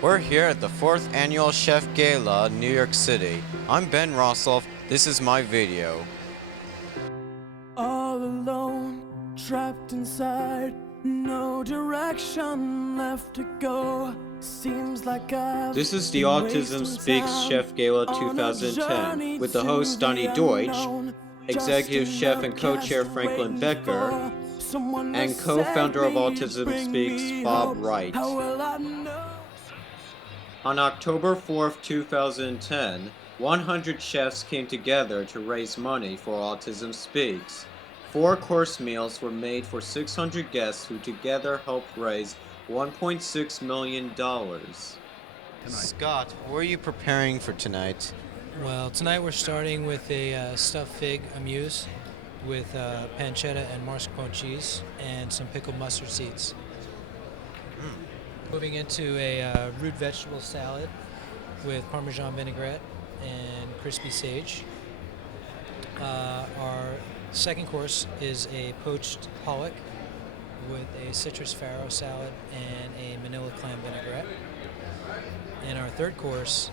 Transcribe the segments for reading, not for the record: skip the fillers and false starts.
We're here at the 4th Annual Chef Gala, New York City. I'm Ben Rosloff. This is my video. All alone, trapped inside, no direction left to go. Seems like I've This is the been Autism wasting Speaks time Chef Gala on a 2010 journey with the to host Donnie the Deutsch, unknown. Executive Just Chef an and Co-Chair outcast Franklin waiting Becker, for someone to and save co-founder of me, Autism bring Speaks, me Bob hope. Wright. How will I know? On October 4th, 2010, 100 chefs came together to raise money for Autism Speaks. Four-course meals were made for 600 guests who together helped raise $1.6 million. Scott, what are you preparing for tonight? Well, tonight we're starting with a stuffed fig amuse with pancetta and mascarpone cheese and some pickled mustard seeds. Moving into a root vegetable salad with Parmesan vinaigrette and crispy sage. Our second course is a poached pollock with a citrus farro salad and a manila clam vinaigrette. And our third course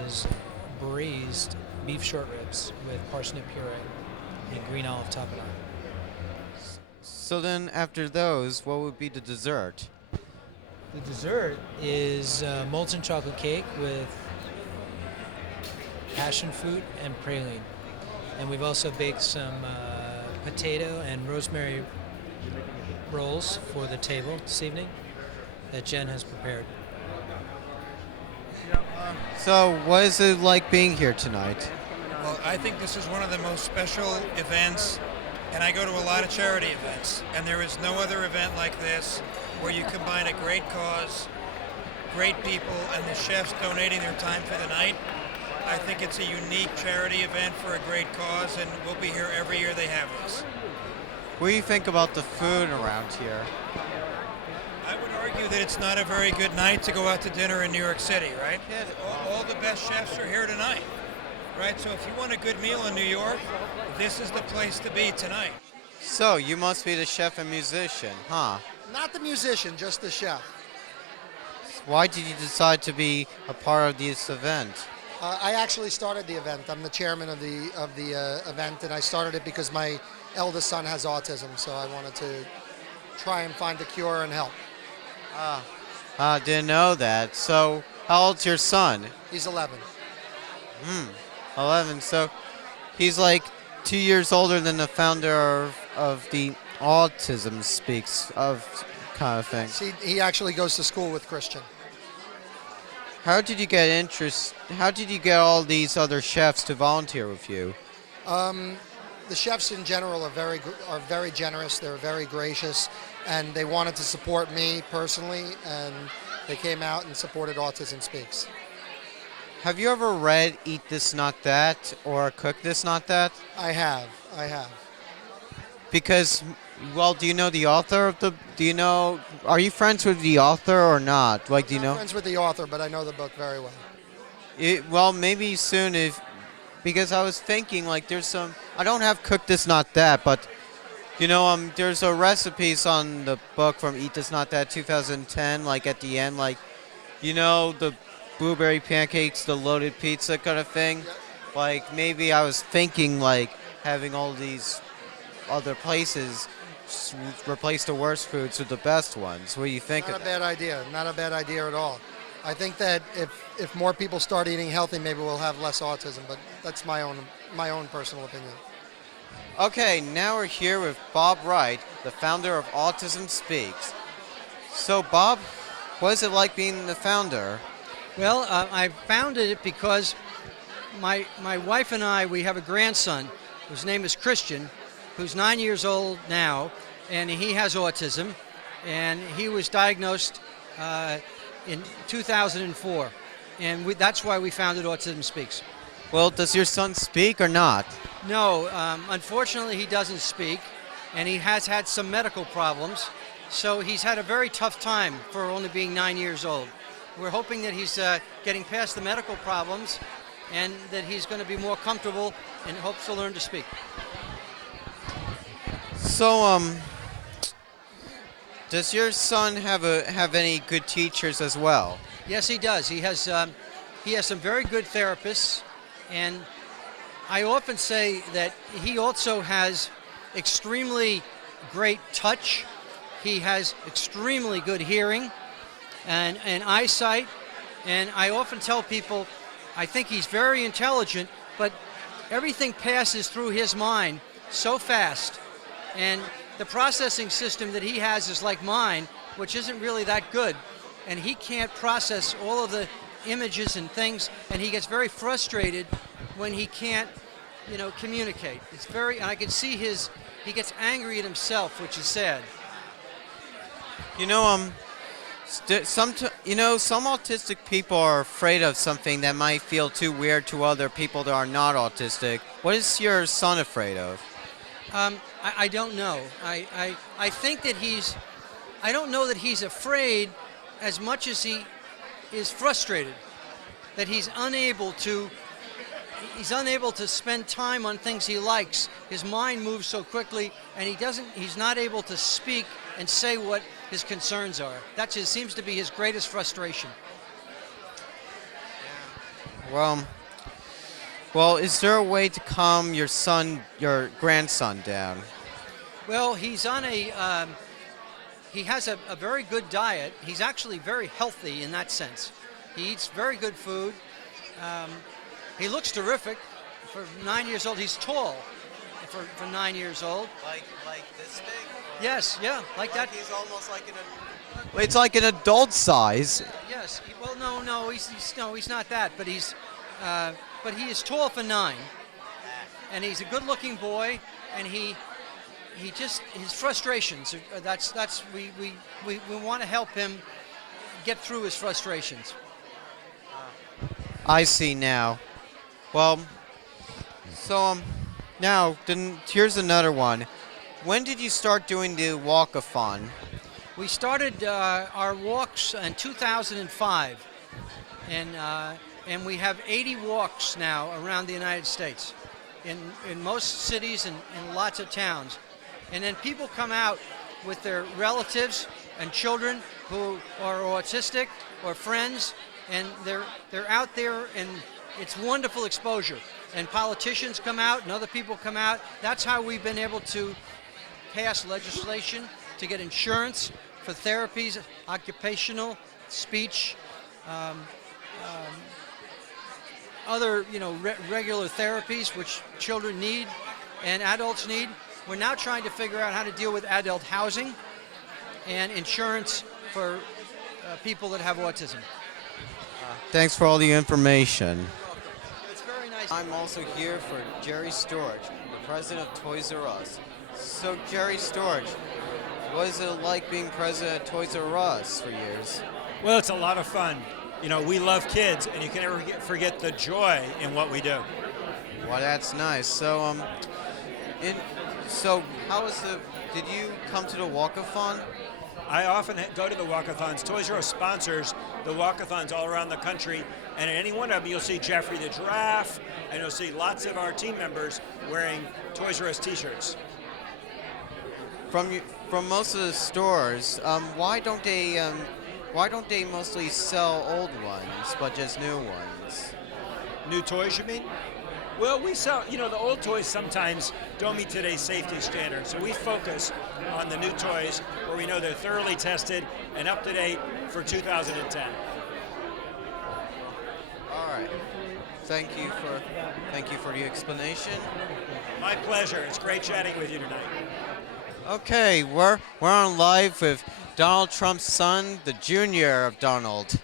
is braised beef short ribs with parsnip puree and green olive tapenade. So then, after those, what would be the dessert? The dessert is molten chocolate cake with passion fruit and praline. And we've also baked some potato and rosemary rolls for the table this evening that Jen has prepared. So, what is it like being here tonight? Well, I think this is one of the most special events, and I go to a lot of charity events, and there is no other event like this where you combine a great cause, great people, and the chefs donating their time for the night. I think it's a unique charity event for a great cause, and we'll be here every year they have this. What do you think about the food around here? I would argue that it's not a very good night to go out to dinner in New York City, right? All the best chefs are here tonight, right? So if you want a good meal in New York, this is the place to be tonight. So, you must be the chef and musician, huh? Not the musician, just the chef. Why did you decide to be a part of this event? I actually started the event. I'm the chairman of the event, and I started it because my eldest son has autism, so I wanted to try and find a cure and help. Didn't know that. So, how old's your son? He's 11. 11. So, he's like 2 years older than the founder of the Autism Speaks of kind of thing. He actually goes to school with Christian. How did you get interest? How did you get all these other chefs to volunteer with you? The chefs in general are very generous. They're very gracious, and they wanted to support me personally, and they came out and supported Autism Speaks. Have you ever read Eat This Not That or Cook This Not That? I have. Because, well, do you know the author of the? Are you friends with the author or not? Like, do you I'm not know? friends with the author, but I know the book very well. Well, maybe soon because I was thinking like there's some. I don't have Cook This Not That, but there's a recipes on the book from Eat This Not That 2010. Like at the end, like, the blueberry pancakes, the loaded pizza kind of thing. Like maybe I was thinking like having all these other places replace the worst foods with the best ones. What do you think Not of a that? bad idea. Not a bad idea at all. I think that if more people start eating healthy, maybe we'll have less autism. But that's my own personal opinion. Okay, now we're here with Bob Wright, the founder of Autism Speaks. So, Bob, what is it like being the founder? Well, I founded it because my wife and I, we have a grandson whose name is Christian, who's 9 years old now, and he has autism, and he was diagnosed in 2004, and that's why we founded Autism Speaks. Well, does your son speak or not? No, unfortunately he doesn't speak, and he has had some medical problems, so he's had a very tough time for only being 9 years old. We're hoping that he's getting past the medical problems and that he's going to be more comfortable and hopes to learn to speak. So, Does your son have any good teachers as well? Yes, he does. He has some very good therapists, and I often say that he also has extremely great touch. He has extremely good hearing and eyesight. And I often tell people, I think he's very intelligent, but everything passes through his mind so fast. And the processing system that he has is like mine, which isn't really that good. And he can't process all of the images and things, and he gets very frustrated when he can't, communicate. And I can see he gets angry at himself, which is sad. You know, some autistic people are afraid of something that might feel too weird to other people that are not autistic. What is your son afraid of? I don't know. I think that I don't know that he's afraid as much as he is frustrated, that he's unable to spend time on things he likes. His mind moves so quickly, and he's not able to speak and say what his concerns are. That just seems to be his greatest frustration. Well, is there a way to calm your grandson down? Well, he has a very good diet. He's actually very healthy in that sense. He eats very good food. He looks terrific for 9 years old. He's tall for 9 years old. Like this big? Yes, yeah, like that. He's almost like it's like an adult size. Yes. Well, no, he's not that, but but he is tall for 9, and he's a good-looking boy, and his frustrations. We want to help him get through his frustrations. I see now. Well, so now then here's another one. When did you start doing the walkathon? We started our walks in 2005, and we have 80 walks now around the United States, in most cities and in lots of towns. And then people come out with their relatives and children who are autistic or friends, and they're out there, and it's wonderful exposure. And politicians come out, and other people come out. That's how we've been able to pass legislation to get insurance for therapies, occupational, speech, other regular therapies which children need and adults need. We're now trying to figure out how to deal with adult housing and insurance for people that have autism. Thanks for all the information. It's very nice. I'm also here for Jerry Storage, the president of Toys R Us. So Jerry Storage, what is it like being president of Toys R Us for years? Well, it's a lot of fun. We love kids, and you can never forget the joy in what we do. Well, that's nice. So, did you come to the walkathon? I often go to the walkathons. Toys R Us sponsors the walkathons all around the country, and at any one of them, you'll see Jeffrey the Giraffe, and you'll see lots of our team members wearing Toys R Us T-shirts. From most of the stores, why don't they mostly sell old ones, but just new ones? New toys, you mean? Well, we sell, the old toys sometimes don't meet today's safety standards, so we focus on the new toys where we know they're thoroughly tested and up to date for 2010. All right. Thank you for the explanation. My pleasure. It's great chatting with you tonight. Okay, we're on live with Donald Trump's son, the junior of Donald.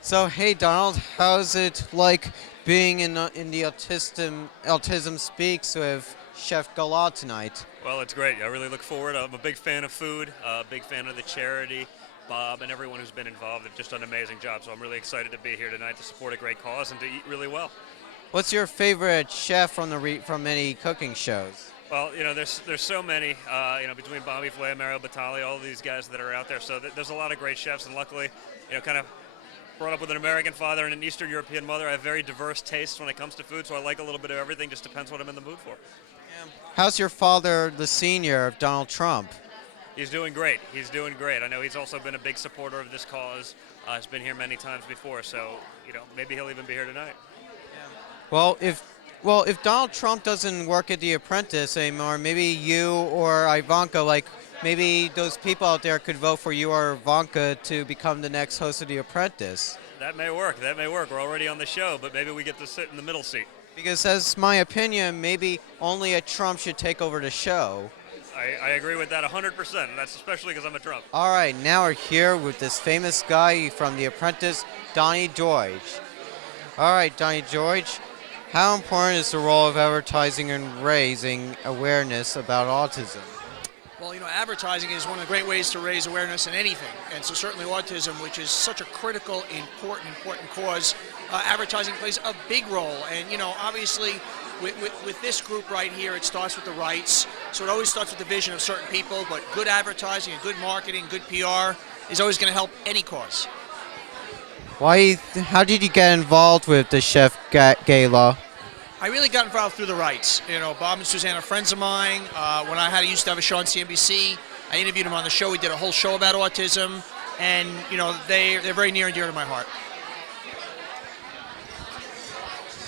So, hey Donald, how's it like being in the Autism Speaks with Chef Gala tonight? Well, it's great. I really look forward. I'm a big fan of food, a big fan of the charity, Bob, and everyone who's been involved. They've just done an amazing job. So I'm really excited to be here tonight to support a great cause and to eat really well. What's your favorite chef from any cooking shows? Well, there's so many, between Bobby Flay, Mario Batali, all of these guys that are out there. So there's a lot of great chefs, and luckily, kind of brought up with an American father and an Eastern European mother. I have very diverse tastes when it comes to food, so I like a little bit of everything. Just depends what I'm in the mood for. How's your father, the senior of Donald Trump? He's doing great. He's doing great. I know he's also been a big supporter of this cause. He's been here many times before, so maybe he'll even be here tonight. Well, if Donald Trump doesn't work at The Apprentice anymore, maybe you or Ivanka, like maybe those people out there could vote for you or Ivanka to become the next host of The Apprentice. That may work. That may work. We're already on the show, but maybe we get to sit in the middle seat. Because as my opinion, maybe only a Trump should take over the show. I agree with that 100%. And that's especially because I'm a Trump. All right, now we're here with this famous guy from The Apprentice, Donnie George. All right, Donnie George, how important is the role of advertising and raising awareness about autism? Well, advertising is one of the great ways to raise awareness in anything, and so certainly autism, which is such a critical, important cause, advertising plays a big role. And obviously, with this group right here, it starts with the rights. So it always starts with the vision of certain people, but good advertising and good marketing, good PR is always going to help any cause. How did you get involved with the Chef Gala? I really got involved through the rights. Bob and Suzanne are friends of mine. When I used to have a show on CNBC, I interviewed them on the show. We did a whole show about autism, and they're very near and dear to my heart.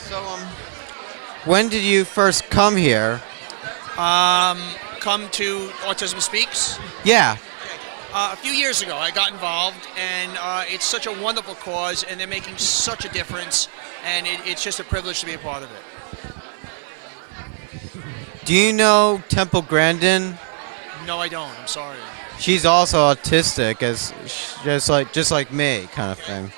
So, when did you first come here? Come to Autism Speaks. Yeah. A few years ago, I got involved, and it's such a wonderful cause, and they're making such a difference, and it's just a privilege to be a part of it. Do you know Temple Grandin? No, I don't. I'm sorry. She's also autistic, just like me, kind of thing.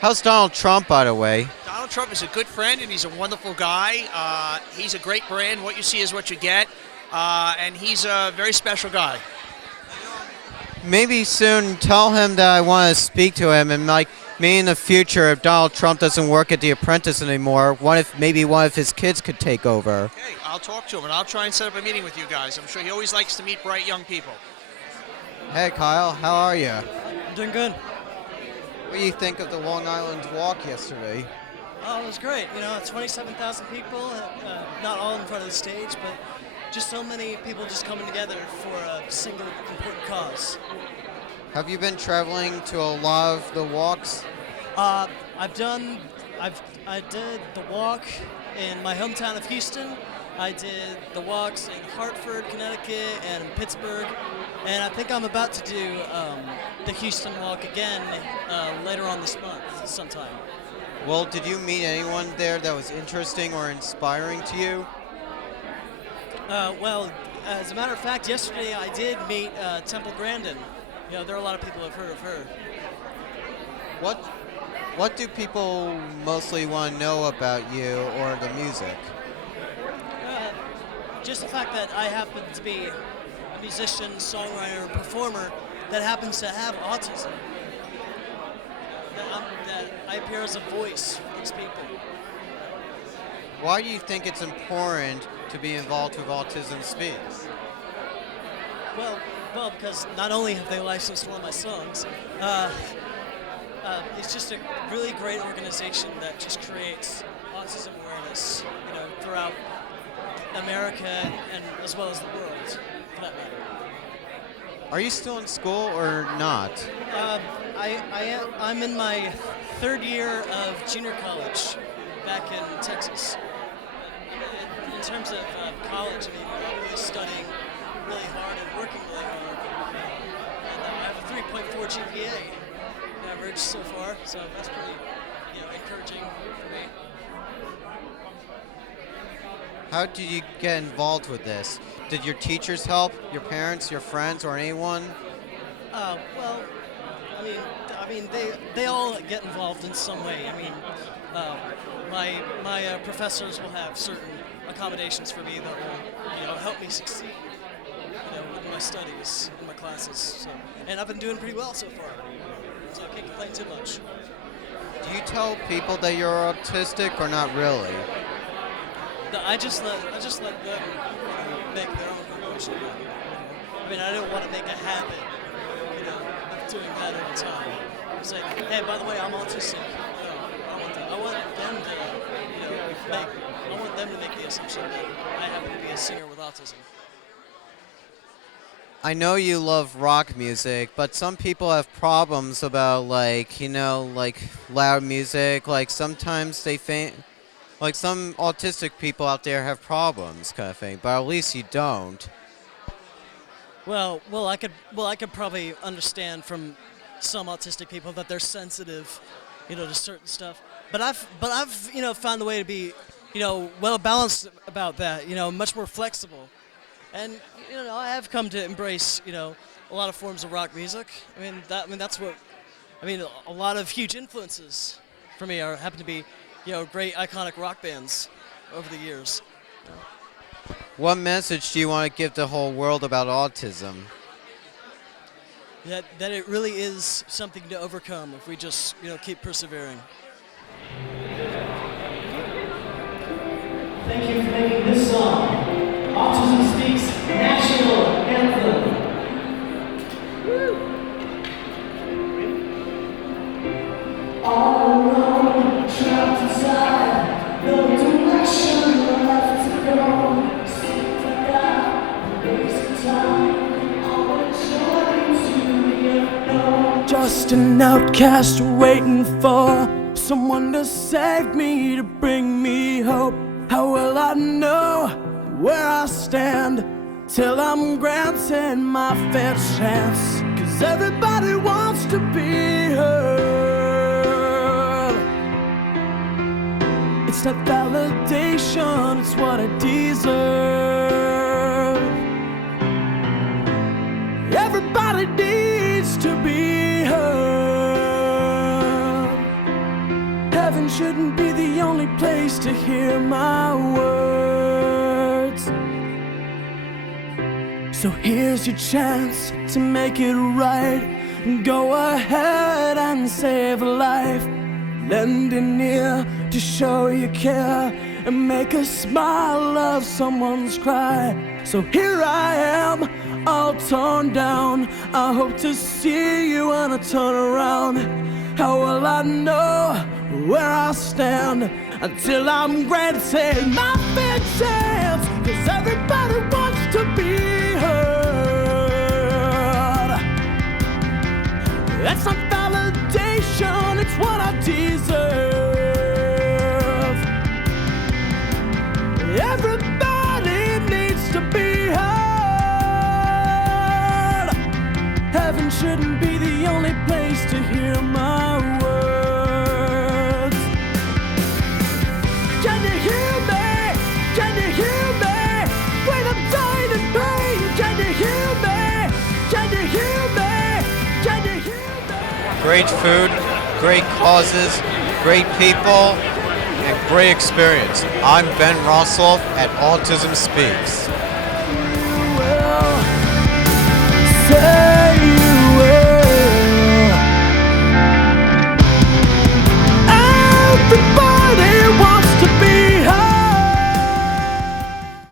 How's Donald Trump, by the way? Donald Trump is a good friend, and he's a wonderful guy. He's a great brand. What you see is what you get, and he's a very special guy. Maybe soon tell him that I want to speak to him, and me in the future, if Donald Trump doesn't work at The Apprentice anymore, maybe one of his kids could take over. Okay, I'll talk to him, and I'll try and set up a meeting with you guys. I'm sure he always likes to meet bright young people. Hey Kyle, how are you? I'm doing good. What do you think of the Long Island Walk yesterday? Oh, it was great. 27,000 people, not all in front of the stage, but just so many people just coming together for a single important cause. Have you been traveling to a lot of the walks? I did the walk in my hometown of Houston. I did the walks in Hartford, Connecticut, and in Pittsburgh. And I think I'm about to do the Houston walk again later on this month sometime. Well, did you meet anyone there that was interesting or inspiring to you? Well, as a matter of fact, yesterday I did meet Temple Grandin. There are a lot of people who have heard of her. What do people mostly want to know about you or the music? Just the fact that I happen to be a musician, songwriter, and performer that happens to have autism. That I appear as a voice for these people. Why do you think it's important to be involved with Autism Speaks? Well, because not only have they licensed one of my songs, it's just a really great organization that just creates autism awareness, throughout America and as well as the world, for that matter. Are you still in school or not? I'm in my third year of junior college back in Texas. In terms of college, I'm really studying really hard and working really hard. And I have a 3.4 GPA average so far, so that's pretty encouraging for me. How did you get involved with this? Did your teachers help, your parents, your friends, or anyone? Well, they all get involved in some way. My professors will have certain accommodations for me that will help me succeed with my studies and my classes. So, and I've been doing pretty well so far, so I can't complain too much. Do you tell people that you're autistic or not really? I just let them make their own promotion. I don't want to make a habit, of doing that all the time. Say, hey, by the way, I'm autistic. I want them to make the assumption that I happen to be a singer with autism. I know you love rock music, but some people have problems about like, like loud music. Like sometimes they faint. Like some autistic people out there have problems, kind of thing. But at least you don't. I could probably understand from some autistic people that they're sensitive, to certain stuff. But I've found a way to be, well balanced about that. Much more flexible, and I have come to embrace, a lot of forms of rock music. That's what, a lot of huge influences for me happen to be, great iconic rock bands over the years. What message do you want to give the whole world about autism? That it really is something to overcome if we just keep persevering. Thank you for making this song, Autism Speaks National Anthem. All alone, trapped inside, no direction left to go. Seems like I'm wasting time, all journey to the unknown. Just an outcast waiting for someone to save me, to bring me hope. How will I know where I stand till I'm granted my fair chance? 'Cause everybody wants to be heard. It's not validation, it's what I deserve. Everybody needs to be heard. Heaven shouldn't be the only place to hear my words. So here's your chance to make it right. Go ahead and save a life. Lend an ear to show you care and make a smile of someone's cry. So here I am, all torn down. I hope to see you when I turn around. How will I know where I stand until I'm granted my fair chance? 'Cause everybody wants to be heard. That's not validation, it's what I deserve. Everybody needs to be heard. Heaven shouldn't be the only place to hear my words. Can you hear me? Can you hear me? When I'm dying in pain, can you hear me? Can you hear me? Can you hear me? Great food, great causes, great people, and great experience. I'm Ben Rosloff at Autism Speaks.